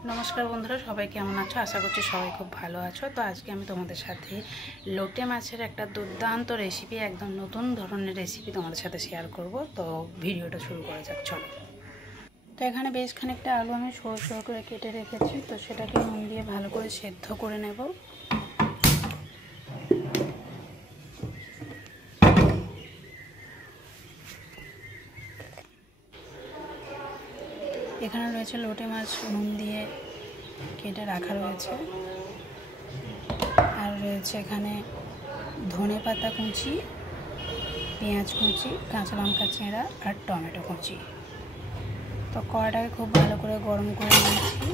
नमस्कार बंधुरा सबाई केमन आछो आशा करछि सबाई खूब भालो आछो। तो आज के आमि तोमादेर साथे लोटे माछेर एकटा दुर्दान्त रेसिपि एकदम नतून धरनेर रेसिपि तोमादेर साथे शेयर करब। तो भिडियोटा शुरू करा जाक चलो। तो एखाने बेश खानिकटा आलू आमि सरु सरु करे केटे रेखेछि। तो सेटाके नुन दिये भालो करे सेদ্ধ करे नेब। এখানে রয়েছে লোটে মাছ নুন দিয়ে কেটে রাখা রয়েছে, আর রয়েছে এখানে ধনে পাতা কুচি, পেঁয়াজ কুচি, কাঁচা লঙ্কা চেরা আর টমেটো কুচি। তো কড়াইটাকে খুব ভালো করে গরম করে নিয়েছি।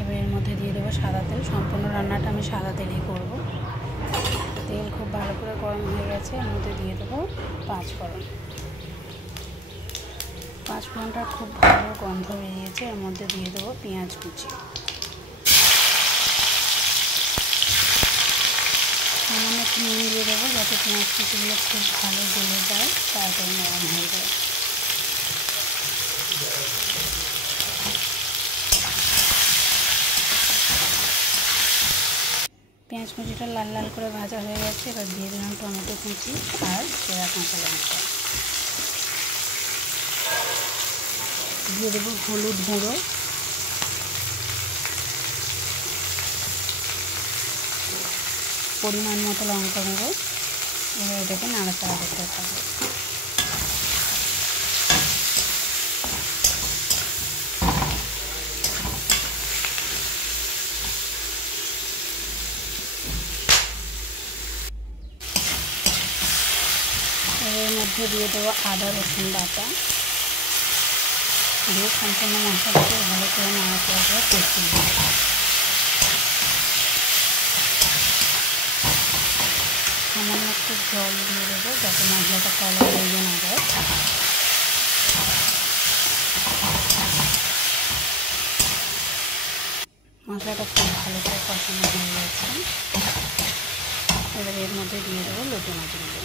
এবার এর মধ্যে দিয়ে দেবো সাদা তেল। সম্পূর্ণ রান্নাটা আমি সাদা তেলেই করব। তেল খুব ভালো করে গরম হয়ে গেছে, এর মধ্যে দিয়ে দেবো পাঁচফোড়ন। পাঁচফোড়নটা খুব ভালো গন্ধ বেরিয়েছে, এর মধ্যে দিয়ে দেবো পেঁয়াজ কুচি। সামান্য একটু নুন দিয়ে দেবো যাতে পেঁয়াজ কুচিগুলো খুব ভালো গলে যায়, তারপরে নরম হয়ে যায়। পেঁয়াজ কুচিটা লাল লাল করে ভাজা হয়ে গেছে। এবার দিয়ে দিলাম টমেটো কুচি আর চেরা কাঁচা লঙ্কা। দিয়ে দেবো হলুদ গুঁড়ো, পরিমাণ মতো লঙ্কা গুঁড়ো। এবার এটাকে নাড়াচাড়া করতে থাকবো। এর মধ্যে দিয়ে দেবো আদা রসুন বাটা, দিয়ে সম্পূর্ণ মশলাটাকে ভালো করে নাড়াচাড়া করে কষিয়ে দেবো। সামান্য একটু জল দিয়ে দেবো যাতে মশলাটা তলায় লেগে না যায়। মশলাটা খুব ভালো করে কষানো হয়ে গেছে। এবার এর মধ্যে দিয়ে দেবো লোটে মাছগুলো।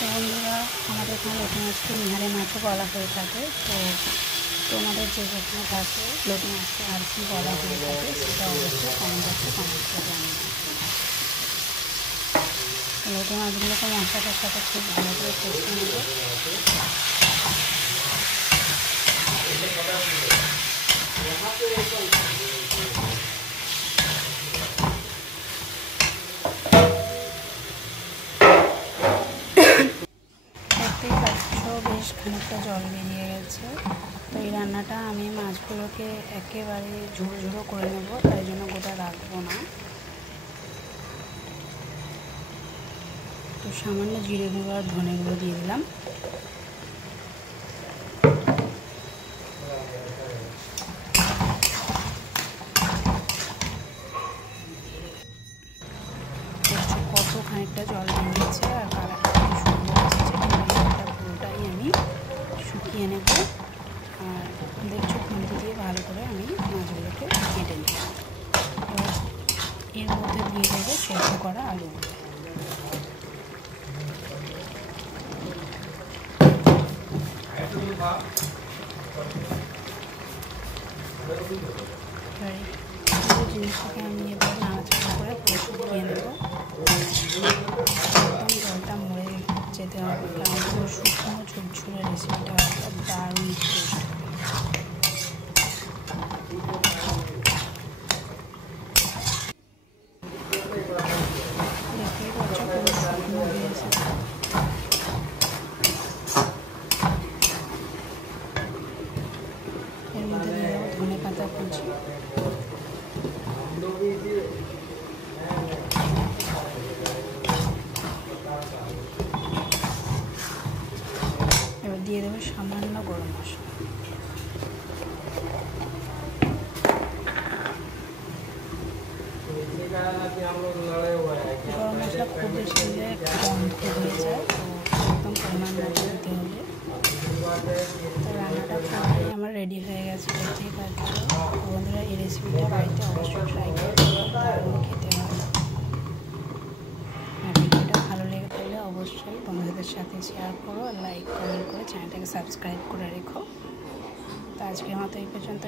বন্ধুরা, আমাদের এখানে লোটে মাছকে নিহারে মাছও বলা হয়ে থাকে। তো তোমাদের যে যেখানে থাকে লোটে মাছকে আর কি বলা হয়ে থাকে সেটা অবশ্যই কমেন্ট বক্সে কমেন্ট করে জানিয়ে। লোটে মাছগুলোকে মশলাটার সাথে খুব ভালো করে কষিয়ে নেব। দেখতেই পাচ্ছ বেশ খানিকটা জল বেরিয়ে গেছে। তো এই রান্নাটা আমি মাছগুলোকে একেবারে ঝুড়ো ঝুড়ো করে নেব, তাই জন্য গোটা রাখবো না। তো সামান্য জিরে গুঁড়ো আর ধনে গুঁড়ো দিয়ে দিলাম। কত খানিকটা জল বেরিয়েছে আর কালারটা খুব সুন্দর আসছে। জলটা পুরোটাই আমি শুকিয়ে নেব। আর দেখছো খুন্তি দিয়ে ভালো করে আমি মাছগুলোকে কেটে নেব। এর মধ্যে দিয়ে দেবো সেদ্ধ করা আলুগুলো। জিনিসটাকে আমি এবার নাড়াচাড়া করে পুরো শুকিয়ে নেব। একদম জলটা মরে যেতে হবে, কারণ পুরো শুকনো ঝুরঝুরে রেসিপিটা দারুণ টেস্ট হবে। দেখতেই পাচ্ছ পুরো শুকনো হয়ে এসেছে। এর মধ্যে দিয়ে দেবো ধনে পাতা কুচি, এবার দিয়ে দেবো সামান্য গরম মশলা। গরম মশলা খুব বেশি দিলে গন্ধ হয়ে যায়, তো একদম পরিমাণ মতো দিতে হবে। তো রান্নাটা পুরোটাই আমার রেডি হয়ে গেছে, দেখতেই পাচ্ছ। বন্ধুরা, এই রেসিপিটা বাড়িতে অবশ্যই ট্রাই করতে, দারুণ খেতে হয়। ভিডিওটা ভালো লেগে থাকলে অবশ্যই বন্ধুদের সাথে শেয়ার করো, লাইক কমেন্ট করে চ্যানেলটাকে সাবস্ক্রাইব করে রেখো। আজকের মতো এই পর্যন্ত।